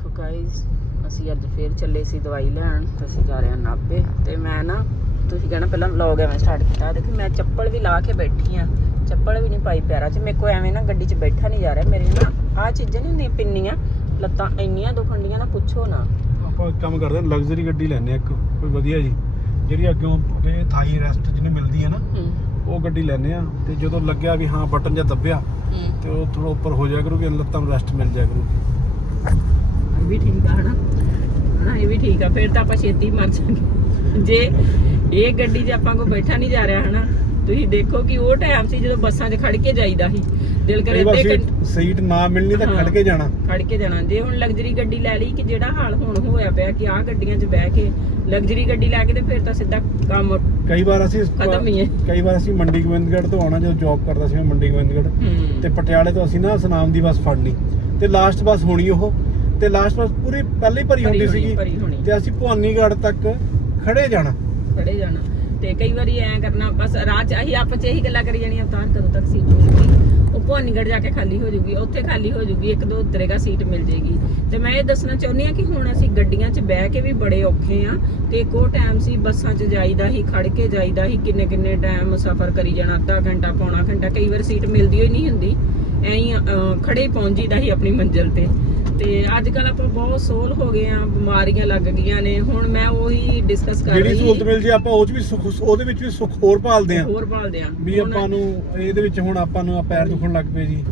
ਦੇਖੋ ਗਾਇਸ ਅਸੀਂ ਅੱਜ ਫੇਰ ਚੱਲੇ ਸੀ ਦਵਾਈ ਲੈਣ ਤੇ ਅਸੀਂ ਜਾ ਰਹੇ ਹਾਂ ਨਾਭੇ। ਤੇ ਮੈਂ ਨਾ ਤੁਸੀਂ ਕਹਿਣਾ ਪਹਿਲਾਂ ਵਲੌਗ ਐਵੇਂ ਸਟਾਰਟ ਕੀਤਾ। ਦੇਖੋ ਮੈਂ ਚੱਪਲ ਵੀ ਲਾ ਕੇ ਬੈਠੀ ਆ ਚੱਪਲ ਵੀ ਨਹੀਂ ਪਾਈ ਪੈਰਾਂ 'ਚ ਮੇਰੇ ਕੋ ਐਵੇਂ ਨਾ ਗੱਡੀ 'ਚ ਬੈਠਾ ਨਹੀਂ ਜਾ ਰਿਹਾ ਮੇਰੇ ਨਾ ਆਹ ਚੀਜ਼ਾਂ ਨਹੀਂ ਹੁੰਦੀਆਂ ਪਿੰਨੀਆਂ ਲੱਤਾਂ ਇੰਨੀਆਂ ਦੁਖਣਡੀਆਂ ਨਾ ਪੁੱਛੋ ਨਾ। ਆਪਾਂ ਇੱਕ ਕੰਮ ਕਰਦੇ ਹਾਂ ਲਗਜ਼ਰੀ ਗੱਡੀ ਲੈਣੇ ਇੱਕ ਕੋਈ ਵਧੀਆ ਜੀ। ਜਿਹੜੀ ਅੱਗੋਂ ਤੇ ਥਾਈ ਰੈਸਟ ਜਿਹਨੂੰ ਮਿਲਦੀ ਹੈ ਨਾ ਉਹ ਗੱਡੀ ਲੈਣੇ ਆ ਤੇ ਜਦੋਂ ਲੱਗਿਆ ਵੀ ਹਾਂ ਬਟਨ ਜਾਂ ਦੱਬਿਆ ਤੇ ਉਹ ਥੋੜਾ ਉੱਪਰ ਹੋ ਜਾਇਆ ਕਰੂਗੀ ਲੱਤਾਂ ਨੂੰ ਰੈਸਟ ਮਿਲ ਜਾਇਆ ਕਰੂਗੀ। ਇਹ ਵੀ ਠੀਕ ਆ ਹਨਾ? ਹਨਾ ਇਹ ਵੀ ਠੀਕ ਆ ਫਿਰ ਤਾਂ ਆਪਾਂ ਛੇਤੀ ਮਰ ਜਾਾਂਗੇ ਜੇ ਇਹ ਗੱਡੀ 'ਚ ਆਪਾਂ ਕੋ ਬੈਠਾ ਨਹੀਂ ਜਾ ਰਿਹਾ ਹਨਾ ਤੁਸੀਂ ਦੇਖੋ ਕਿ ਉਹ ਟਾਈਮ ਸੀ ਜਦੋਂ ਬੱਸਾਂ 'ਚ ਖੜ ਕੇ ਜਾਈਦਾ ਸੀ। ਦਿਲ ਕਰੇ ਅੱਧੇ ਸੀਟ ਨਾ ਮਿਲਣੀ ਤਾਂ ਖੜ ਕੇ ਜਾਣਾ। ਖੜ ਕੇ ਜਾਣਾ। ਜੇ ਹੁਣ ਲਗਜ਼ਰੀ ਗੱਡੀ ਲੈ ਲਈ ਕਿ ਜਿਹੜਾ ਹਾਲ ਹੁਣ ਹੋਇਆ ਪਿਆ ਕਿ ਆਹ ਗੱਡੀਆਂ 'ਚ ਬਹਿ ਕੇ ਲਗਜ਼ਰੀ ਗੱਡੀ ਲੈ ਕੇ ਤੇ ਫਿਰ ਤਾਂ ਸਿੱਧਾ ਕੰਮ ਕਈ ਵਾਰ ਅਸੀਂ ਖਤਮ ਹੀ ਹੈ। ਕਈ ਵਾਰ ਅਸੀਂ ਮੰਡੀ ਗੋਬਿੰਦਗੜ੍ਹ ਤੋਂ ਆਉਣਾ ਜਦੋਂ ਜੌਬ ਕਰਦਾ ਸੀ ਮੈਂ ਮੰਡੀ ਗੋਬਿੰਦਗੜ੍ਹ ਤੇ ਪਟਿਆਲੇ ਤੋਂ ਅਸੀਂ ਨਾ ਸੁਨਾਮ ਦੀ ਬੱਸ ਫੜਨੀ ਤੇ ਲਾਸਟ ਬੱਸ ਹੋਣੀ ਉਹ। ਤੇ ਲਾਸਟ ਬੱਸ ਪੂਰੀ ਪਹਿਲਾਂ ਹੀ ਭਰੀ ਹੁੰਦੀ ਸੀਗੀ ਭਰੀ ਹੋਣੀ। ਤੇ ਅਸੀਂ ਭਵਾਨੀਗੜ੍ਹ ਤੱਕ ਖੜੇ ਜਾਣਾ। ਖੜੇ ਜਾਣਾ। ਤੇ ਕਈ ਵਾਰੀ ਐ ਕਰਨਾ ਬਸ ਰਾਹ ਚ ਅਸੀਂ ਆਪਸ ਚ ਇਹੀ ਗੱਲਾਂ ਕਰੀ ਜਾਣੀਆਂ ਤਾਂ ਕਦੋਂ ਤੱਕ ਸੀਟ ਮਿਲੇਗੀ ਉਹ ਭਵਾਨੀਗੜ੍ਹ ਜਾ ਕੇ ਖਾਲੀ ਹੋ ਜੂਗੀ ਉੱਥੇ ਖਾਲੀ ਹੋ ਜੂਗੀ ਇੱਕ ਦੋ ਉਤਰੇਗਾ ਸੀਟ ਮਿਲ ਜੇਗੀ ਤੇ ਮੈਂ ਇਹ ਦੱਸਣਾ ਚਾਹੁੰਦੀ ਆ ਕਿ ਹੁਣ ਅਸੀਂ ਗੱਡੀਆਂ 'ਚ ਬਹਿ ਕੇ ਵੀ ਬੜੇ ਔਖੇ ਆ ਤੇ ਉਹ ਟਾਈਮ ਸੀ ਬੱਸਾਂ 'ਚ ਜਾਈਦਾ ਸੀ ਖੜ ਕੇ ਜਾਈਦਾ ਸੀ ਕਿੰਨੇ ਕਿੰਨੇ ਟਾਈਮ ਸਫ਼ਰ ਕਰੀ ਜਾਣਾ ਅੱਧਾ ਘੰਟਾ ਪੌਣਾ ਘੰਟਾ ਕਈ ਵਾਰ ਸੀਟ ਮਿਲਦੀ ਹੋਈ ਨਹੀਂ ਹੁੰਦੀ। ਐਂ ਹੀ ਖੜੇ ਹੀ ਪਹੁੰਚ ਜੀਦਾ ਸੀ ਆਪਣੀ ਮੰਜ਼ਿਲ ਤੇ। ਤੇ ਅੱਜ ਕੱਲ ਆਪਾਂ ਬਹੁਤ ਸੋਲ ਹੋ ਗਏ ਆ ਬਿਮਾਰੀਆਂ ਲੱਗ ਗਈਆਂ ਨੇ। ਹੁਣ ਮੈਂ ਉਹੀ ਡਿਸਕਸ ਕਰ ਜਿਹੜੀ ਰਹੀ ਸਹੂਲਤ ਮਿਲ ਜੇ ਆਪਾਂ ਉਹ 'ਚ ਵੀ ਸੁੱਖ ਉਹਦੇ ਵਿੱਚ ਵੀ ਸੁੱਖ ਹੋਰ ਭਾਲਦੇ ਆ ਹੋਰ ਭਾਲਦੇ ਆ ਵੀ ਆਪਾਂ ਨੂੰ ਇਹਦੇ ਵਿੱਚ ਹੁਣ ਆਪਾਂ ਨੂੰ ਪੈਰ ਦੁਖਣ ਲੱਗ ਪਏ ਜੀ।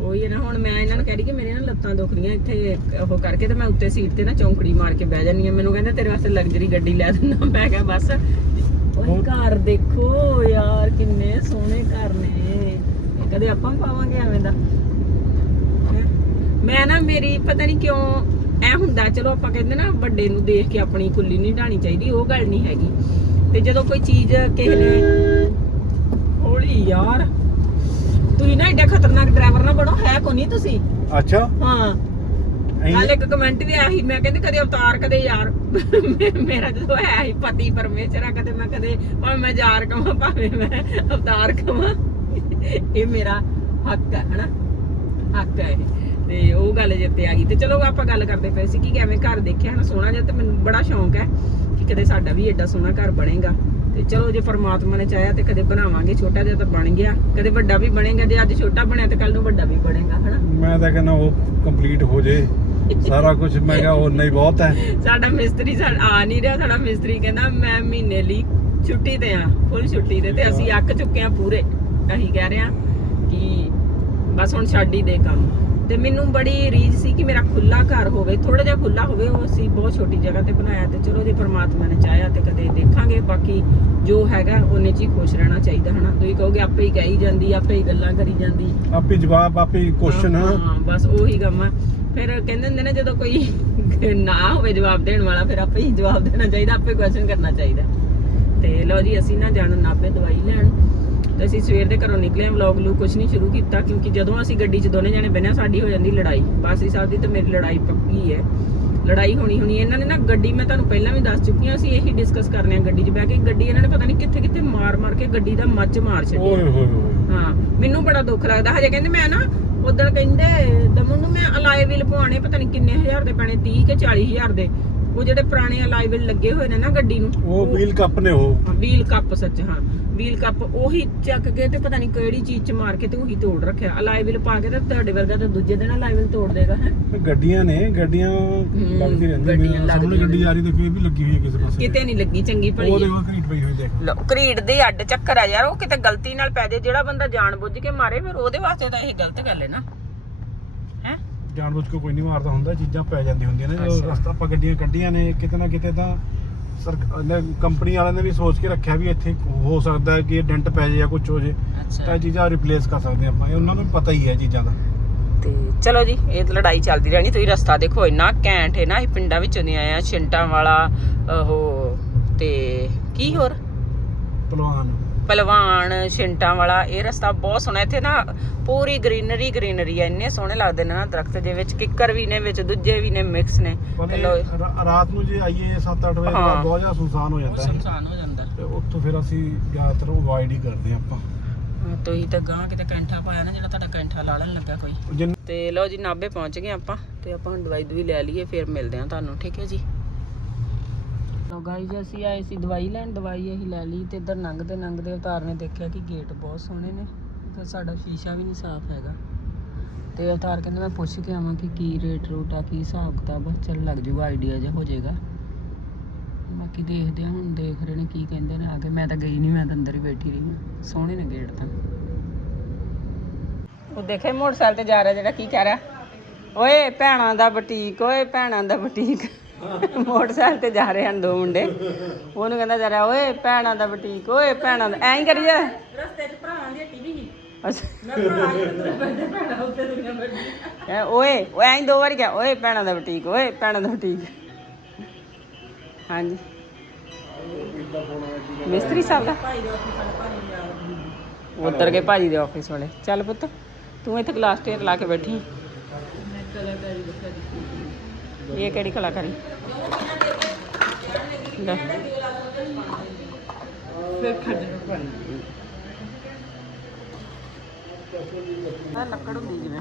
ਉਹੀ ਹੈ ਨਾ ਹੁਣ ਮੈਂ ਇਹਨਾਂ ਨੂੰ ਕਹਿ ਰਹੀ ਕਿ ਮੇਰੇ ਨਾ ਲੱਤਾਂ ਦੁਖ ਰਹੀਆਂ ਇੱਥੇ ਉਹ ਕਰਕੇ ਤੇ ਮੈਂ ਉੱਤੇ ਸੀਟ ਤੇ ਨਾ ਚੌਂਕੜੀ ਮਾਰ ਕੇ ਬਹਿ ਜਾਨੀ ਆ ਮੈਨੂੰ ਕਹਿੰਦੇ ਤੇਰੇ ਵਾਸਤੇ ਲਗਜ਼ਰੀ ਗੱਡੀ ਲੈ ਦਿੰਦਾ। ਮੈਂ ਕਿਹਾ ਬਸ ਉਹ? ਘਰ ਦੇਖੋ ਯਾਰ ਕਿੰਨੇ ਸੋਹਣੇ ਘਰ ਨੇ। ਕਦੇ ਆਪਾਂ ਪਾਵਾਂਗੇ ਐਵੇਂ ਦਾ? ਮੈਂ ਨਾ ਮੇਰੀ ਪਤਾ ਨਹੀਂ ਕਿਉਂ ਐ ਹੁੰਦਾ ਚਲੋ ਆਪਾਂ ਕਹਿੰਦੇ ਨਾ ਵੱਡੇ ਨੂੰ ਦੇਖ ਕੇ ਆਪਣੀ ਕੁੱਲੀ ਨਹੀਂ ਢਾਣੀ ਚਾਹੀਦੀ ਉਹ ਗੱਲ ਨਹੀਂ ਹੈਗੀ। ਤੇ ਜਦੋਂ ਕੋਈ ਚੀਜ਼ ਕਿਸੇ ਨੇ ਹੌਲੀ ਯਾਰ ਤੁਸੀਂ ਨਾ ਐਡਾ ਖਤਰਨਾਕ ਡਰਾਈਵਰ ਨਾ ਬਣੋ ਹੈ ਕੋ ਨਹੀਂ ਤੁਸੀਂ? ਅੱਛਾ। ਹਾਂ। ਕੱਲ ਇੱਕ ਕਮੈਂਟ ਵੀ ਆਇਆ ਸੀ ਮੈਂ ਕਹਿੰਦੀ ਕਦੇ ਅਵਤਾਰ ਕਦੇ ਯਾਰ। ਮੇਰਾ ਜਦੋਂ ਹੈ ਹੀ ਪਤੀ ਪਰਮੇਸ਼ਰ ਆ ਕਦੇ ਮੈਂ ਕਦੇ ਭਾਵੇਂ ਮੈਂ ਯਾਰ ਕਵਾਂ ਭਾਵੇਂ ਮੈਂ ਅਵਤਾਰ ਕਵਾਂ। ਇਹ ਮੇਰਾ ਹੱਕ ਹੈ ਹਨਾ? ਹੱਕ ਹੈ। ਤੇ ਉਹ ਗੱਲ ਜਿੱਤੇ ਆ ਗਈ ਤੇ ਚਲੋ ਆਪਾਂ ਗੱਲ ਕਰਦੇ ਪਏ ਸੀ ਕਿ ਕਿਵੇਂ ਘਰ ਦੇਖਿਆ ਨਾ ਸੋਹਣਾ ਜਿਹਾ ਤੇ ਮੈਨੂੰ ਬੜਾ ਸ਼ੌਂਕ ਹੈ ਕਿ ਕਦੇ ਸਾਡਾ ਵੀ ਐਡਾ ਸੋਹਣਾ ਘਰ ਬਣੇਗਾ। ਤੇ ਚਲੋ ਜੇ ਪਰਮਾਤਮਾ ਨੇ ਚਾਹਿਆ ਤੇ ਕਦੇ ਬਣਾਵਾਂਗੇ। ਛੋਟਾ ਜਿਹਾ ਤਾਂ ਬਣ ਗਿਆ ਕਦੇ ਵੱਡਾ ਵੀ ਬਣੇਗਾ ਜੇ ਅੱਜ ਛੋਟਾ ਬਣਿਆ ਤੇ ਕੱਲ ਨੂੰ ਵੱਡਾ ਵੀ ਬਣੇਗਾ ਹਨਾ? ਮੈਂ ਤਾਂ ਕਹਿੰਦਾ ਉਹ ਕੰਪਲੀਟ ਹੋ ਜੇ। ਸਾਰਾ ਕੁਝ ਮੈਂ ਕਿਹਾ ਉਹ ਨਹੀਂ ਬਹੁਤ ਹੈ। ਸਾਡਾ ਮਿਸਤਰੀ ਸਾ ਆ ਨਹੀਂ ਰਿਹਾ। ਸਾਡਾ ਮਿਸਤਰੀ ਕਹਿੰਦਾ ਮੈਂ ਮਹੀਨੇ ਲਈ ਛੁੱਟੀ ਤੇ ਆ ਫੁੱਲ ਛੁੱਟੀ ਤੇ ਤੇ ਅਸੀਂ ਅੱਕ ਚੁੱਕੇ ਆ ਪੂਰੇ। ਅਸੀਂ ਕਹਿ ਰਹੇ ਆ ਕਿ ਬਸ ਹੁਣ ਛੱਡ ਹੀ ਦੇ ਕੰਮ। ਤੇ ਮੈਨੂੰ ਬੜੀ ਰੀਝ ਸੀ ਕਿ ਮੇਰਾ ਖੁੱਲਾ ਘਰ ਹੋਵੇ ਥੋੜਾ ਜਿਹਾ ਖੁੱਲਾ ਹੋਵੇ ਉਹ ਅਸੀਂ ਬਹੁਤ ਛੋਟੀ ਜਗ੍ਹਾ ਤੇ ਬਣਾਇਆ ਤੇ ਚਲੋ ਜੇ ਪ੍ਰਮਾਤਮਾ ਨੇ ਚਾਹਿਆ ਤੇ ਕਦੇ ਦੇਖਾਂਗੇ ਬਾਕੀ ਜੋ ਹੈਗਾ ਉਹਨੇ ਚ ਹੀ ਖੁਸ਼ ਰਹਿਣਾ ਚਾਹੀਦਾ ਹਨਾ? ਤੁਸੀਂ ਕਹੋਗੇ ਆਪੇ ਹੀ ਕਹੀ ਜਾਂਦੀ ਆਪੇ ਹੀ ਗੱਲਾਂ ਕਰੀ ਜਾਂਦੀ। ਆਪੇ ਜਵਾਬ ਆਪੇ ਕੁਐਸਚਨ ਹਾਂ ਹਾਂ, ਬਸ ਉਹੀ ਕੰਮ ਆ। ਫਿਰ ਕਹਿੰਦੇ ਹੁੰਦੇ ਨੇ ਜਦੋਂ ਕੋਈ ਨਾ ਹੋਵੇ ਜਵਾਬ ਦੇਣ ਵਾਲਾ ਫਿਰ ਆਪੇ ਹੀ ਜਵਾਬ ਦੇਣਾ ਚਾਹੀਦਾ ਆਪੇ ਕੁਐਸਚਨ ਕਰਨਾ ਚਾਹੀਦਾ। ਤੇ ਲਓ ਜੀ ਅਸੀਂ ਨਾ ਜਾਣ ਨਾਪੇ ਦਵਾਈ ਲੈਣ। ਤੇ ਅਸੀਂ ਸਵੇਰ ਦੇ ਘਰੋਂ ਨਿਕਲੇ ਵਲੌਗ ਲੂ ਕੁਝ ਨਹੀਂ ਸ਼ੁਰੂ ਕੀਤਾ ਕਿਉਂਕਿ ਜਦੋਂ ਅਸੀਂ ਗੱਡੀ 'ਚ ਦੋਨੇ ਜਣੇ ਬਹਿਨੇ ਸਾਡੀ ਹੋ ਜਾਂਦੀ ਲੜਾਈ। ਬਾਸੀ ਸਾਹਿਬ ਦੀ ਤੇ ਮੇਰੀ ਲੜਾਈ ਪੱਕੀ ਹੈ। ਲੜਾਈ ਹੋਣੀ ਹੋਣੀ ਇਹਨਾਂ ਨੇ ਨਾ ਗੱਡੀ ਮੈਂ ਤੁਹਾਨੂੰ ਪਹਿਲਾਂ ਵੀ ਦੱਸ ਚੁੱਕੀ ਹਾਂ ਅਸੀਂ ਇਹੀ ਡਿਸਕਸ ਕਰਨੇ ਆ ਗੱਡੀ 'ਚ ਬਹਿ ਕੇ। ਗੱਡੀ ਇਹਨਾਂ ਨੇ ਪਤਾ ਨਹੀਂ ਕਿੱਥੇ ਕਿੱਥੇ ਮਾਰ ਮਾਰ ਕੇ ਗੱਡੀ ਦਾ ਮੱਝ ਮਾਰ ਛੱਡਿਆ। ਓਏ ਹੋਏ ਹੋਏ। ਹਾਂ ਮੈਨੂੰ ਬੜਾ ਦੁੱਖ ਲੱਗਦਾ। ਹਜੇ ਕਹਿੰਦੇ ਮੈਂ ਨਾ ਉਦੋਂ ਕਹਿੰਦੇ ਦਮਨ ਨੂੰ ਮੈਂ ਅਲਾਈ ਵੀਲ ਪਵਾਉਣੇ ਪਤਾ ਨਹੀਂ ਕਿੰਨੇ ਹਜ਼ਾਰ ਦੇ ਪੈਣੇ 30 ਕਿ 40 ਹਜ਼ਾਰ ਦੇ। ਉਹ ਜਿਹੜੇ ਪੁਰਾਣੇ ਅਲਾਈ ਵੀਲ ਲੱਗੇ ਹੋਏ ਨੇ ਨਾ ਗੱਡੀ ਨੂੰ ਉਹ ਵੀਲ ਕੱਪ ਨੇ ਉਹ। ਵੀਲ ਕੱਪ ਸੱਚ ਹਾਂ। ਵੀਲ ਕੱਪ ਉਹੀ ਚੱਕ ਕੇ ਤੇ ਪਤਾ ਨਹੀਂ ਕਿਹੜੀ ਚੀਜ਼ ਚ ਮਾਰ ਕੇ ਤੇ ਉਹੀ ਤੋੜ ਰੱਖਿਆ। ਅਲਾਈ ਵੀਲ ਪਾ ਕੇ ਤੇ ਤੁਹਾਡੇ ਵਰਗਾ ਤੇ ਦੂਜੇ ਦਿਨ ਅਲਾਈ ਵੀਲ ਤੋੜ ਦੇਗਾ ਹੈ। ਗੱਡੀਆਂ ਨੇ ਗੱਡੀਆਂ ਲੱਗਦੀ ਰਹਿੰਦੀ ਗੱਡੀਆਂ ਸਾਹਮਣੇ ਗੱਡੀ ਆ ਰਹੀ ਦੇਖੋ ਇਹ ਵੀ ਲੱਗੀ ਹੋਈ ਹੈ ਕਿਸੇ ਪਾਸੇ। ਕਿਤੇ ਨਹੀਂ ਲੱਗੀ ਚੰਗੀ ਉਹ ਭਲੀ ਦੇਖੋ ਕਰੀਟ ਪਈ ਹੋਈ ਦੇਖ। ਲਓ, ਕਰੀਡ ਦੇ ਅੱਡ ਚੱਕਰ ਆ ਯਾਰ ਉਹ ਕਿਤੇ ਗਲਤੀ ਨਾਲ ਪੈ ਜਾਏ ਜਿਹੜਾ ਬੰਦਾ ਜਾਣ ਬੁੱਝ ਕੇ ਮਾਰੇ ਫਿਰ ਉਹਦੇ ਵਾਸਤੇ ਤਾਂ ਇਹ ਗਲਤ ਗੱਲ ਹੈ ਨਾ। ਹੈ? ਜਾਣਬੁੱਝ ਕੇ ਕੋਈ ਨਹੀਂ ਮਾਰਦਾ ਹੁੰਦਾ ਚੀਜ਼ਾਂ ਪੈ ਜਾਂਦੀਆਂ ਹੁੰਦੀਆਂ ਨੇ ਜਦੋਂ ਅੱਛਾ। ਰਸਤਾ ਆਪਾਂ ਗੱਡੀਆਂ ਕੱਢੀਆਂ ਨੇ ਕਿਤੇ ਨਾ ਕਿਤੇ ਤਾਂ ਕੰਪਨੀ ਵਾਲਿਆਂ ਨੇ ਵੀ ਸੋਚ ਕੇ ਰੱਖਿਆ ਵੀ ਇੱਥੇ ਹੋ ਸਕਦਾ ਹੈ ਕਿ ਡੈਂਟ ਪੈ ਜਾਏ ਜਾਂ ਕੁਝ ਹੋ ਜੇ ਤਾਂ ਅੱਛਾ ਇਹ ਚੀਜ਼ਾਂ ਰਿਪਲੇਸ ਕਰ ਸਕਦੇ ਆਪਾਂ ਇਹ ਉਹਨਾਂ ਨੂੰ ਪਤਾ ਹੀ ਹੈ ਚੀਜ਼ਾਂ ਦਾ। ਤੇ ਚਲੋ ਜੀ ਇਹ ਤਾਂ ਲੜਾਈ ਚੱਲਦੀ ਰਹਿਣੀ ਤੁਸੀਂ ਰਸਤਾ ਦੇਖੋ ਇੰਨਾ ਘੈਂਟ ਹੈ ਨਾ ਅਸੀਂ ਪਿੰਡਾਂ ਵਿੱਚੋਂ ਦੀ ਆਏ ਆ ਛਿੰਟਾਂ ਵਾਲਾ ਉਹ ਤੇ ਕੀ ਹੋਰ? ਪਹਿਲਵਾਨ ਪਹਿਲਵਾਨ ਛਿੰਟਾਂ ਵਾਲਾ ਇਹ ਰਸਤਾ ਬਹੁਤ ਸੋਹਣਾ ਇੱਥੇ ਨਾ ਪੂਰੀ ਗ੍ਰੀਨਰੀ ਗ੍ਰੀਨਰੀ ਆ ਇੰਨੇ ਸੋਹਣੇ ਲੱਗਦੇ ਨੇ ਨਾ ਦਰਖਤ ਦੇ ਵਿੱਚ। ਕਿੱਕਰ ਵੀ ਨੇ ਵਿੱਚ ਦੂਜੇ ਵੀ ਨੇ ਮਿਕਸ ਨੇ। ਤੇ ਰਾਤ ਨੂੰ ਜੇ ਆਈਏ 7-8 ਵਜੇ ਹਾਂ। ਬਹੁਤ ਜ਼ਿਆਦਾ ਸੁਨਸਾਨ ਹੋ ਜਾਂਦਾ ਹੈ। ਸੁਨਸਾਨ ਹੋ ਜਾਂਦਾ। ਤੇ ਉੱਥੋਂ ਫਿਰ ਅਸੀਂ ਜ਼ਿਆਦਾਤਰ ਅਵਾਇਡ ਹੀ ਕਰਦੇ ਹਾਂ ਆਪਾਂ। ਹਾਂ, ਤੁਸੀਂ ਤਾਂ ਗਾਂ ਕਿਤੇ ਕੈਂਠਾ ਪਾਇਆ ਨਾ ਜਿਹੜਾ ਤੁਹਾਡਾ ਕੈਂਠਾ ਲਾਲਣ ਲੱਗਾ ਕੋਈ। ਜਿੰਨ ਤੇ ਲਓ ਜੀ ਨਾਭੇ ਪਹੁੰਚ ਗਏ ਆਪਾਂ ਤੇ ਆਪਾਂ ਹੁਣ ਦਵਾਈ ਦੂਈ ਲੈ ਲਈਏ ਫਿਰ ਮਿਲਦੇ ਹਾਂ ਤੁਹਾਨੂੰ ਠੀਕ ਹੈ ਜੀ? ਲੋ ਗਾਈਜ਼ ਅਸੀਂ ਆਏ ਸੀ ਦਵਾਈ ਲੈਣ, ਦਵਾਈ ਅਸੀਂ ਲੈ ਲਈ ਤੇ ਇੱਧਰ ਲੰਘਦੇ ਲੰਘਦੇ ਅਵਤਾਰ ਨੇ ਦੇਖਿਆ ਕਿ ਗੇਟ ਬਹੁਤ ਸੋਹਣੇ ਨੇ, ਤੇ ਸਾਡਾ ਸ਼ੀਸ਼ਾ ਵੀ ਨਹੀਂ ਸਾਫ਼ ਹੈਗਾ। ਤੇ ਅਵਤਾਰ ਕਹਿੰਦਾ ਮੈਂ ਪੁੱਛ ਕੇ ਆਵਾਂ ਕਿ ਕੀ ਰੇਟ ਰੂਟ ਆ, ਕੀ ਹਿਸਾਬ ਕਿਤਾਬ ਆ ਚੱਲ ਲੱਗ ਜੂਗਾ ਆਈਡੀਆ ਜਿਹਾ ਹੋ ਜਾਏਗਾ। ਬਾਕੀ ਦੇਖਦੇ ਹਾਂ, ਹੁਣ ਦੇਖ ਰਹੇ ਨੇ ਕੀ ਕਹਿੰਦੇ ਨੇ, ਆ ਕੇ ਮੈਂ ਤਾਂ ਗਈ ਨਹੀਂ ਮੈਂ ਤਾਂ ਅੰਦਰ ਹੀ ਬੈਠੀ ਰਹੀ ਹਾਂ। ਸੋਹਣੇ ਨੇ ਗੇਟ ਤਾਂ। ਉਹ ਦੇਖੇ ਮੋਟਰਸਾਈਕਲ ਤੇ ਜਾ ਰਿਹਾ ਜਿਹੜਾ ਕੀ ਕਹਿ ਰਿਹਾ? ਓਏ ਭੈਣਾਂ ਦਾ ਬੁਟੀਕ, ਓਏ ਭੈਣਾਂ ਦਾ ਬੁਟੀਕ। ਮੋਟਰਸਾਈਕਲ ਤੇ ਜਾ ਰਹੇ ਹਨ ਦੋ ਮੁੰਡੇ। ਉਹਨੂੰ ਕਹਿੰਦਾ ਜਾ ਰਿਹਾ ਓਏ ਭੈਣਾਂ ਦਾ ਬੁਟੀਕ ਓਏ ਭੈਣਾਂ ਦਾ ਐਂ ਹੀ ਕਰੀ ਜਾ। ਰਸਤੇ 'ਚ ਭਰਾਵਾਂ ਦੀ ਹੱਟੀ ਵੀ ਅੱਛਾ। ਮੈਂ ਭਰਾ ਉੱਤੇ ਦੁਨੀਆ ਬੈਠੀ ਓਏ ਉਹ ਐਂ ਦੋ ਵਾਰੀ ਕਿਹਾ ਓਏ ਭੈਣਾਂ ਦਾ ਬੁਟੀਕ ਓਏ ਭੈਣਾਂ ਦਾ ਬੁਟੀਕ। ਹਾਂਜੀ। ਮਿਸਤਰੀ ਸਾਹਿਬ ਦਾ? ਉੱਤਰ ਗਏ ਭਾਜੀ ਦੇ ਆਫਿਸ ਵਾਲੇ। ਚੱਲ ਪੁੱਤ ਤੂੰ ਇੱਥੇ ਗਲਾਸ ਟੇਰ ਲਾ ਕੇ ਬੈਠੀ। ਇਹ ਕਿਹੜੀ ਕਲਾਕਾਰੀ? ਲੈ। ਫਿਰ ਖੱਜਰ ਆ ਲੱਕੜ ਹੁੰਦੀ ਜਿਵੇਂ।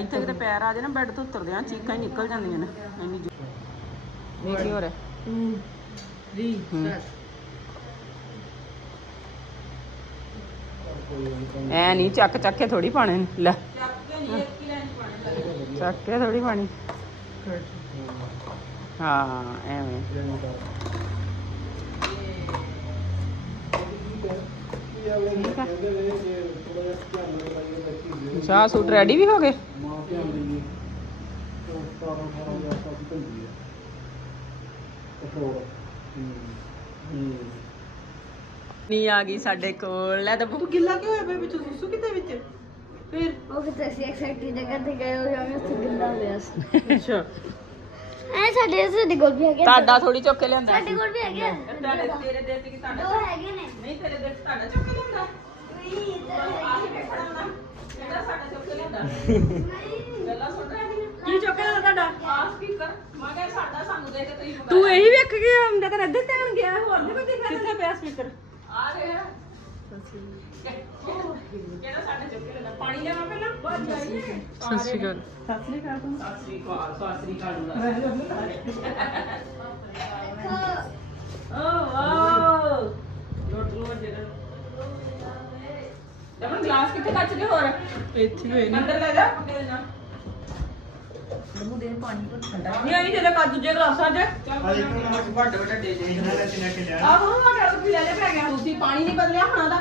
ਇੱਥੇ ਕਿਤੇ ਪੈਰ ਆ ਜਾਏ ਨਾ ਬੈੱਡ ਤੋਂ ਉਤਰਦੇ ਆ ਚੀਕਾਂ ਹੀ ਨਿਕਲ ਜਾਂਦੀਆਂ ਨੇ। ਇੰਨੀ ਜੋ- ਇਹ ਕੀ ਹੋ। ਰਿਹਾ ਹੂੰ। ਐ ਨਹੀਂ ਚੱਕ ਚੱਕ ਕੇ ਥੋੜੀ ਪਾਣੇ ਨੇ। ਲੈ। ਚੱਕ ਕੇ ਥੋੜੀ ਪਾਣੀ ਹਾਂ ਹੋ ਗਏ 17 18 ਹਜ਼ਾਰ ਤੱਕ ਪੈਂਦੀ ਹੈ ਹੂੰ ਨੀ ਆ ਗਈ ਸਾਡੇ ਕੋਲ। ਲੈ ਤਾਂ ਤੂੰ ਗਿੱਲਾ ਕਿਉਂ ਹੋਇਆ ਵਿੱਚ? ਸੁਸੂ ਕਿਤੇ ਵਿੱਚ? ਫਿਰ। ਉਹ ਕਿਤੇ ਅਸੀਂ ਐਕਸਾਈਟਡ ਜਗ੍ਹਾ ਤੇ ਗਏ ਹੋ ਜਾਂਗੇ ਉੱਥੇ ਗਿੱਲਾ ਹੋਇਆ ਸੀ। ਅੱਛਾ। ਐ ਸਾਡੇ ਸਾਡੇ ਕੋਲ ਵੀ ਹੈਗੇ ਤੁਹਾਡਾ ਥੋੜੀ ਚੁੱਕ ਕੇ ਲਿਆਂਦਾ। ਸਾਡੇ ਕੋਲ ਵੀ ਹੈਗੇ ਤੁਹਾਡੇ ਤੇਰੇ ਦੇ ਤੇ ਕਿ ਤੁਹਾਡਾ ਦੋ ਹੈਗੇ ਨੇ। ਨਹੀਂ ਤੇਰੇ ਦੇ ਤੁਹਾਡਾ ਚੁੱਕ ਕੇ ਲਿਆਂਦਾ। ਨਹੀਂ ਇੱਧਰ ਆਹ ਕਿਹੜਾ ਖੜਾ ਹੁੰਦਾ ਕਿਹੜਾ ਸਾਡਾ ਚੁੱਕ ਕੇ ਲਿਆਂਦਾ। ਗੱਲਾਂ ਸੁਣ ਰਿਹਾ ਨਹੀਂ ਕੀ ਚੁੱਕਿਆ ਤੁਹਾਡਾ? ਆ ਸਪੀਕਰ ਮੈਂ ਕਿਹਾ ਸਾਡਾ ਸਾਨੂੰ ਦੇ ਕੇ ਤੁਸੀਂ ਤੂੰ ਇਹੀ ਵੇਖ ਕੇ ਆਉਂਦਾ ਤਾਂ ਇੱਧਰ ਧਿਆਨ ਗਿਆ ਹੋਰ ਨਹੀਂ ਕੋਈ ਦਿਖਿਆ ਕਿੱਥੇ ਪਿਆ ਸਪੀਕਰ ਆ ਰਿਹਾ। ਕਿਹੜਾ ਸਾਡਾ ਚੁੱਕ ਕੇ ਲਿਆਂਦਾ ਪਾਣੀ ਲਿਆਵਾਂ ਪਹਿਲਾਂ? ਬਾਅਦ ਜਾਈਏ ਸਤਿ ਸ਼੍ਰੀ ਅਕਾਲ। ਸਤਿ ਸ੍ਰੀ ਅਕਾਲ ਤੂੰ ਸਤਿ ਸ਼੍ਰੀ ਅਕਾਲ ਸਤਿ ਸ਼੍ਰੀ ਅਕਾਲ ਓ ਵਾਓ ਲੋਟ ਲੋ ਜਿਹੜਾ ਦਮਨ ਗਲਾਸ ਕਿੱਥੇ ਕੱਚ ਦੇ ਹੋਰ? ਇੱਥੇ ਹੋਏ ਅੰਦਰ ਲੈ ਜਾ। ਪੱਕੇ ਨਾ ਨਹੀਂ ਆਈ ਜਿਹੜੇ ਕੱਜ ਦੂਜੇ ਗਲਾਸਾਂ 'ਚ। ਵੱਡੇ ਵੱਡੇ ਦੇ ਦੇ। ਆਹ ਉਹ ਨਾ ਕਰ ਲੈ ਲੈ ਪੈ ਗਿਆ। ਤੁਸੀਂ ਪਾਣੀ ਨਹੀਂ ਬਦਲਿਆ ਹੋਣਾ ਦਾ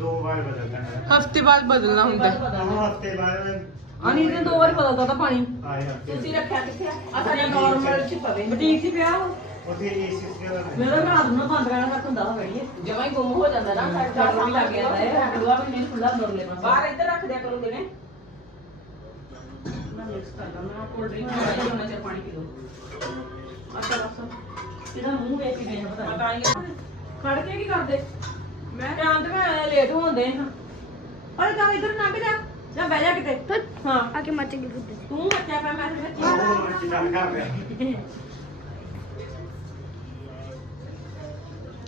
ਦੋ ਵਾਰ ਬਦਲਦਾ ਹੈ। ਹਫ਼ਤੇ ਬਾਅਦ ਬਦਲਣਾ ਹੁੰਦਾ ਦੋ ਹਫ਼ਤੇ ਬਾਅਦ। ਅਨੀ ਨੇ ਦੋ ਵਾਰ ਬਦਲਦਾ ਤਾਂ ਪਾਣੀ। ਆਏ ਹਫ਼ਤੇ। ਤੁਸੀਂ ਰੱਖਿਆ ਕਿੱਥੇ ਆ? ਆ ਸਾਡਾ ਨਾਰਮਲ ਚ ਪਵੇ। ਬੁਟੀਕ 'ਚ ਪਿਆ ਉਹਦੇ ਏਸੀ ਸਕੇਲ ਮੇਰਾ ਰਾਤ ਨੂੰ ਬੰਦ ਰਹਿਣਾ ਤੱਕ ਹੁੰਦਾ ਹੋਵੇ ਜਮਾ ਹੀ ਗੁੰਮ ਹੋ ਜਾਂਦਾ ਨਾ ਸਾਡਾ ਵੀ ਲੱਗ ਜਾਂਦਾ ਹੈ। ਦੂਆ ਵੀ ਨਹੀਂ ਖੁੱਲਾ ਨੋਰ ਲੈ ਬਾਹਰ ਇੱਧਰ ਰੱਖ ਦਿਆ ਕਰੋ ਦਿਨੇ ਮੈਂ ਮਿਕਸ ਕਰਦਾ ਮੈਂ ਕੋਲਡ ਡਰਿੰਕ ਪੀ ਉਹਨਾਂ ਚ ਪਾਣੀ ਪੀ ਲਓ ਅੱਛਾ ਬਸ ਇਹਦਾ ਮੂੰਹ ਵੇਖ ਕੇ ਨਹੀਂ ਪਤਾ ਪਤਾ ਹੀ ਖੜ ਕੇ ਕੀ ਕਰਦੇ? ਮੈਂ ਧਿਆਨ ਤੇ ਮੈਂ ਲੇਟ ਹੁੰਦੇ ਹਾਂ ਅਰੇ ਤਾਂ ਇੱਧਰ ਲੰਘ ਜਾ। ਜਾਂ ਬਹਿ ਜਾ ਕਿਤੇ। ਹਾਂ। ਆ ਕੇ ਮੱਚ ਗਈ ਫੁੱਟ ਤੂੰ ਬੱਚਾ ਪਿਆ ਮੈਂ ਤੇ ਵਿੱਚ ਉਹ ਗੱਲ ਕਰ ਰਿਹਾ।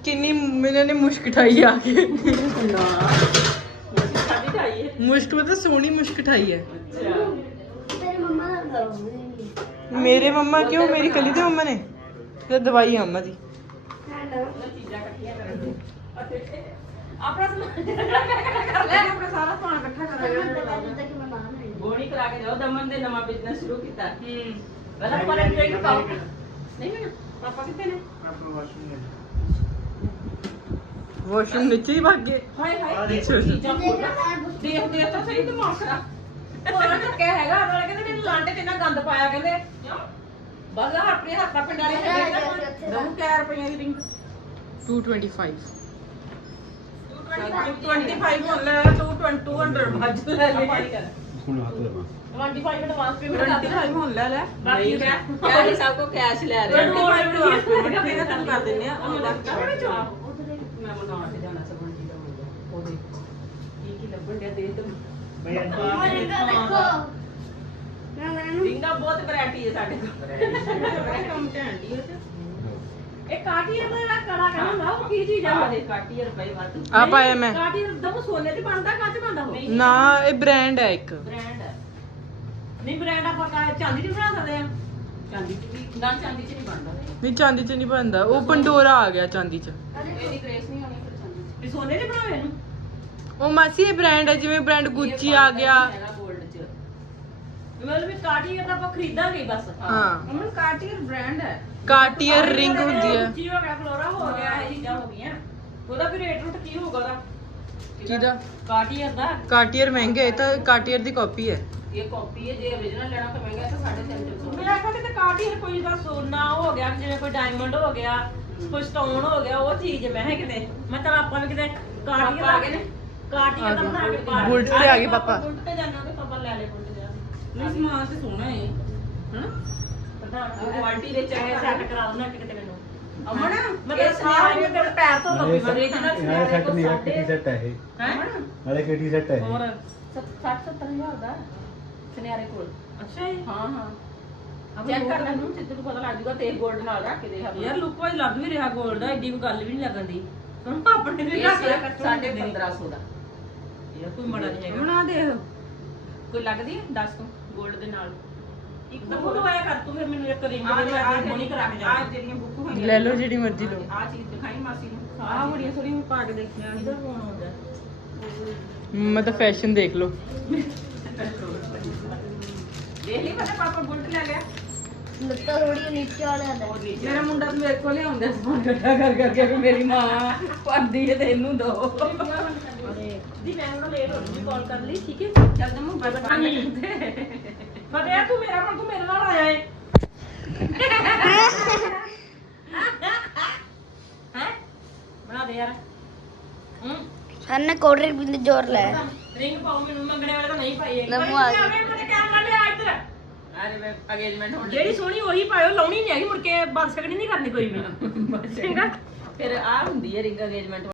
ਕਿੰਨੀ ਮੈਨੂੰ ਨੇ ਮੁਸ਼ਕ ਠਾਈ ਆ ਕੇ। ਨਾ। ਅਸੀਂ ਸਾਡੀ ਢਾਈ ਹੈ ਮੁਸ਼ਕ ਮਤਲਬ ਸੋਹਣੀ ਮੁਸ਼ਕ ਠਾਈ ਹੈ ਅੱਛਾ ਤੇਰੇ ਮੰਮਾ ਦਾ ਮੇਰੇ ਮੰਮਾ ਕਿਉਂ? ਮੇਰੀ ਕੱਲੀ ਦੇ ਮੰਮਾ ਨੇ? ਤੇ ਦਵਾਈ ਆ ਮੰਮਾ ਦੀ। ਹੈਲੋ ਚੀਜ਼ਾਂ ਇਕੱਠੀਆਂ ਕਰਨ ਆਪਣਾ ਕਰ ਲੈ ਆਪਣਾ ਸਾਰਾ ਸਮਾਨ ਇਕੱਠਾ ਕਰ ਨਹੀਂ ਗੋਣੀ ਕਰਾ ਕੇ ਜਾਓ ਦਮਨ ਦੇ ਨਵਾਂ ਬਿਜ਼ਨਸ ਸ਼ੁਰੂ ਕੀਤਾ। ਹੂੰ। ਪਹਿਲਾਂ ਪਰ ਡਰਿੰਕ ਪਾਓ। ਨਹੀਂ ਮੈਂ ਪਾਪਾ ਕਿੱਥੇ ਨੇ? ਆਪਣਾ ਵਾਸ਼ਰੂਮ ਹੈ ਵਾਸ਼ਰੂਮ ਨੀਚੇ ਹੀ ਭੱਗ ਗਏ। ਹਾਏ ਹਾਏ ਦੇਖੋ ਦੇਖੋ। ਤਾਂ ਸਹੀ ਦਿਮਾਗ ਖਰਾ ਹੋਰ ਟੱਕਿਆ ਹੈਗਾ ਨਾਲੇ ਕਹਿੰਦੇ ਮੈਨੂੰ ਲਾਂਟੇ ਚ ਇੰਨਾ ਗੰਦ ਪਾਇਆ ਕਹਿੰਦੇ ਕਿਉਂ? ਬਸ ਆਪਣੇ ਹੱਥਾਂ ਪਿੰਡਾਂ ਵਾਲੇ ਮੈਂ ਹੈਗੇ ਗਿਆ ਸੀ ਉੱਥੇ ਦਮ ਕੈ ਰੁਪਈਆਂ ਦੀ ਰਿੰਗ 225 25 ਹੁਣ ਲੈ ਤੂੰ 200 ਭੱਜ ਲੈ ਲੈ। ਹੁਣ ਹੱਥ ਦੇਵਾ 25 ਐਡਵਾਂਸ ਪੇਮੈਂਟ 25 ਹੁਣ ਲੈ ਲੈ। ਬਾਕੀ ਕਿਆ ਭਾਈ ਸਾਹਿਬ ਕੋ ਕੈਸ਼ ਲੈ ਰਹੇ। 25 ਐਡਵਾਂਸ ਪੇਮੈਂਟ ਫੇਰ ਤੁਹਾਨੂੰ ਕਰ ਦਿੰਨੇ ਆ ਉਹਨੂੰ ਲੱਗ ਮੈਂ ਮਨਾਉਣ ਤੇ ਜਾਣਾ ਸਗੋਂ ਜੀ ਦਾ ਮੁੰਡਾ ਉਹਦੇ ਕੀ ਕੀ ਲੱਭਣ ਡਿਆ ਦੇ ਤੇ? ਬਈ ਇੱਧਰ ਦੇਖੋ। ਰਿੰਗਾਂ ਬਹੁਤ ਵੈਰਾਈਟੀ ਹੈ ਸਾਡੇ ਕੋਲ। ਕੰਮ ਢਾਂਡੀ ਉਹ ਇਹ ਕਾਟੀਅਰ ਦਾ ਜਿਹੜਾ ਕਲਾ ਕਹਿੰਦਾ ਉਹ ਕੀ ਚੀਜ਼ ਆ? ਉਹਦੇ ਕਾਟੀਅਰ ਰੁਪਏ ਵਾਧੂ। ਆ ਪਾਇਆ ਮੈਂ। ਕਾਟੀਅਰ ਦਮ ਸੋਨੇ ਤੇ ਬਣਦਾ ਕਾਚ ਬਣਦਾ ਉਹ? ਨਾ ਇਹ ਬ੍ਰਾਂਡ ਹੈ ਇੱਕ। ਬ੍ਰਾਂਡ ਹੈ ਨਹੀਂ ਬ੍ਰਾਂਡ ਆਪਾਂ ਕਾ- ਚਾਂਦੀ ਦੀ ਬਣਾ ਸਕਦੇ ਆ? ਚਾਂਦੀ ਚ ਵੀ ਨਾ ਚਾਂਦੀ ਚ ਨਹੀਂ ਬਣਦਾ। ਨਹੀਂ ਚਾਂਦੀ 'ਚ ਨਹੀਂ ਬਣਦਾ। ਉਹ ਪੰਡੋਰਾ ਆ ਗਿਆ ਚਾਂਦੀ 'ਚ। ਇਹਦੀ ਗ੍ਰੇਸ ਨਹੀਂ ਹੋਣੀ ਫਿਰ ਚਾਂਦੀ ਚ। ਵੀ ਸੋਨੇ ਦੇ ਬਣਾਵੇ ਇਹਨੂੰ? ਉਹ ਮਾਸੀ ਇਹ ਬ੍ਰਾਂਡ ਹੈ ਜਿਵੇਂ ਬ੍ਰਾਂਡ ਗੁੱਚੀ ਆ ਗਿਆ। ਮਤਲਬ ਵੀ ਕਾਟੀਅਰ ਦਾ ਆਪਾਂ ਖਰੀਦਾਂਗੇ ਬਸ। ਹਾਂ। ਅਮਨ ਕਾਟੀਅਰ ਬ੍ਰਾਂਡ ਹੈ। ਕਾਰਟੀਅਰ ਰਿੰਗ ਹੁੰਦੀ ਹੈ। ਉੱਚੀ ਹੋ ਗਿਆ ਫਲੋਰਾ ਹੋ ਗਿਆ ਇਹ ਚੀਜ਼ਾਂ ਹੋ ਗਈਆਂ। ਉਹਦਾ ਵੀ ਰੇਟ ਰੂਟ ਕੀ ਹੋਊਗਾ ਉਹਦਾ? ਕਿਹਦਾ ਕਾਟੀਅਰ ਦਾ। ਕਾਰਟੀਅਰ ਮਹਿੰਗਾ ਹੈ ਇਹ ਤਾਂ ਕਾਰਟੀਅਰ ਦੀ ਕਾਪੀ ਹੈ। ਇਹ ਕਾਪੀ ਹੈ ਜੇ origignal ਲੈਣਾ ਤਾਂ ਮਹਿੰਗਾ ਹੈ ਤਾਂ 350 ਮੈਂ ਆਖਿਆ ਕਿ ਤੇ ਕਾਟੀਅਰ ਕੋਈ ਦਾ ਸੋਨਾ ਹੋ ਗਿਆ ਜਿਵੇਂ ਕੋਈ ਡਾਇਮੰਡ ਹੋ ਗਿਆ ਕੋਈ ਸਟੋਨ ਹੋ ਗਿਆ ਉਹ ਚੀਜ਼ ਮੈਂ ਹੈ ਕਿਤੇ ਮੈਂ ਤਾਂ ਆਪਾਂ ਵੀ ਕਿਤੇ ਕਾਟੀਅਰ ਪਾਪਾ ਆ ਗਏ ਨੇ? ਕਾਟੀਅਰ ਦਾ ਬਣਾ ਕੇ ਬੁਲਟ ਤੇ ਆ ਗਏ ਪਾਪਾ। ਬੁਲਟ ਤੇ ਜਾਣਾ ਤੇ ਪਾਪਾ ਲੈ ਲੈ ਬੁਲਟ। ਜਾ ਨਹੀਂ ਸਮਾਨ ਤੇ ਸੋਹਣਾ ਹੈ ਹਨਾ? ਪ੍ਰਧਾਨ ਕੁਆਲਿਟੀ ਦੇ ਚਾਹੇ ਚੱਕਰ ਸੈੱਟ ਕਰਾ ਦੇਣਾ ਕਿਤੇ ਮੈਨੂੰ। ਅਮਨ ਮਤਲਬ ਇਹ ਸਾਰੇ ਸਾਰੇ ਮੇਰੇ ਪੈਰ ਤੋਂ ਲੱਗੀ ਇਹ original ਇਹ ਸੈੱਟ ਨਹੀਂ ਹੈ ਕਿਟੀ ਸੈੱਟ ਹੈ ਇਹ? ਹੈ? ਨਾਲੇ ਕਿਟੀ ਸੈੱਟ ਹੈ ਹੋਰ। ਇਹ 60 70000 ਦਾ ਸੁਨਿਆਰੇ ਕੋਲ। ਅੱਛਾ ਜੀ। ਹਾਂ ਹਾਂ। ਚੈੱਕ ਕਰ ਲੈ ਨੂੰ ਜਿੱਦ ਨੂੰ ਪਤਾ ਲੱਗ ਜੂਗਾ ਤੇ 골ਡ ਨਾਲ ਰੱਖ ਕੇ ਦੇਖ ਆਪਣਾ। ਯਾਰ ਲੁੱਕ ਵਾਈ ਲੱਗ ਵੀ ਰਿਹਾ 골ਡ ਐਡੀ ਕੋਈ ਗੱਲ ਵੀ ਨਹੀਂ ਵੀ ਰੱਖ ਲਿਆ 1500 ਦਾ? ਯਾਰ ਕੋਈ ਮੜਾ ਨਹੀਂ ਹੈਗਾ। ਬਣਾ ਦੇਖ ਕੋਈ ਲੱਗਦੀ ਹੈ ਦੱਸ ਤੂੰ। 골ਡ ਦੇ ਨਾਲ। ਇੱਕ ਤਾਂ ਫੋਟੋ ਆਇਆ ਕਰ ਤੂੰ ਫਿਰ ਮੈਨੂੰ ਇੱਕ ਰਿੰਗ ਆ ਦੇ ਨਾਲ ਮੋਨੀ ਕਰਾ ਕੇ ਜਾ। ਆ ਜਿਹੜੀਆਂ ਬੁੱਕ ਹੋਈਆਂ ਲੈ ਲਓ ਜਿਹੜੀ ਮਰਜ਼ੀ ਲਓ। ਆ ਚੀਜ਼ ਦਿਖਾਈ ਮਾਸੀ ਨੂੰ। ਆ ਬੜੀਆਂ ਸੋਹਣੀਆਂ ਮੈਂ ਪਾ ਕੇ ਦੇਖਿਆ ਇਹਦਾ ਫੋਨ ਆਉਂਦਾ ਮੈਂ ਤਾਂ ਫੈਸ਼ਨ ਦੇਖ ਲਓ। ਦੇਖ ਲਈ ਪਤਾ ਪਾਪਾ ਬੁਲਟ ਲੈ ਗਿਆ ਲੱਤਾਂ ਥੋੜੀ ਨੀਚੇ ਵਾਲਿਆਂ ਦਾ। ਮੇਰਾ ਮੁੰਡਾ ਤਾਂ ਮੇਰੇ ਕੋਲ ਲਿਆਉਂਦਾ ਸਮਾਨ ਇਕੱਠਾ ਕਰ ਕਰਕੇ ਵੀ ਮੇਰੀ ਮਾਂ ਪੜਦੀ ਹੈ ਤੇ ਇਹਨੂੰ ਦੋ। ਦੀ ਮੈਂ ਉਹਨਾਂ ਲੇਟ ਹੋ ਗਈ ਕਾਲ ਕਰ ਲਈ ਠੀਕ ਹੈ? ਚੱਲ ਦਮੂ ਬੰਦ ਕਰਦੇ ਫਤਿਹ ਤੂੰ ਮੇਰਾ ਪਰ ਤੂੰ ਮੇਰੇ ਨਾਲ ਆਇਆ ਏ। ਹੈ? ਬਣਾ ਦੇ ਯਾਰ। ਹੂੰ। ਸਾਨੇ ਕੋਡਰ ਬਿੰਦ ਜ਼ੋਰ ਲੈ। ਰਿੰਗ ਪਾਉ ਮੈਨੂੰ ਮੰਗਣੇ ਵਾਲੇ ਤਾਂ ਨਹੀਂ ਪਾਈ ਹੈਗੀ। ਲੈ ਮੂੰਹ ਆ ਗਈ। ਮੇਰੇ ਕੈਮਰਾ ਲਿਆ ਇੱਧਰ। ਅਰੇ ਮੈਂ ਅਗੇਜਮੈਂਟ ਹੋਣ ਜਿਹੜੀ ਸੋਹਣੀ ਉਹੀ ਪਾਇਓ ਲਾਉਣੀ ਨਹੀਂ ਹੈਗੀ ਮੁੜ ਕੇ ਬਸ ਸਕਣੀ ਨਹੀਂ ਕਰਨੀ ਕੋਈ ਵੀ। ਚੰਗਾ ਫਿਰ ਆ ਹੁੰਦੀ ਹੈ ਰਿੰਗ ਅਗੇਜਮੈਂਟ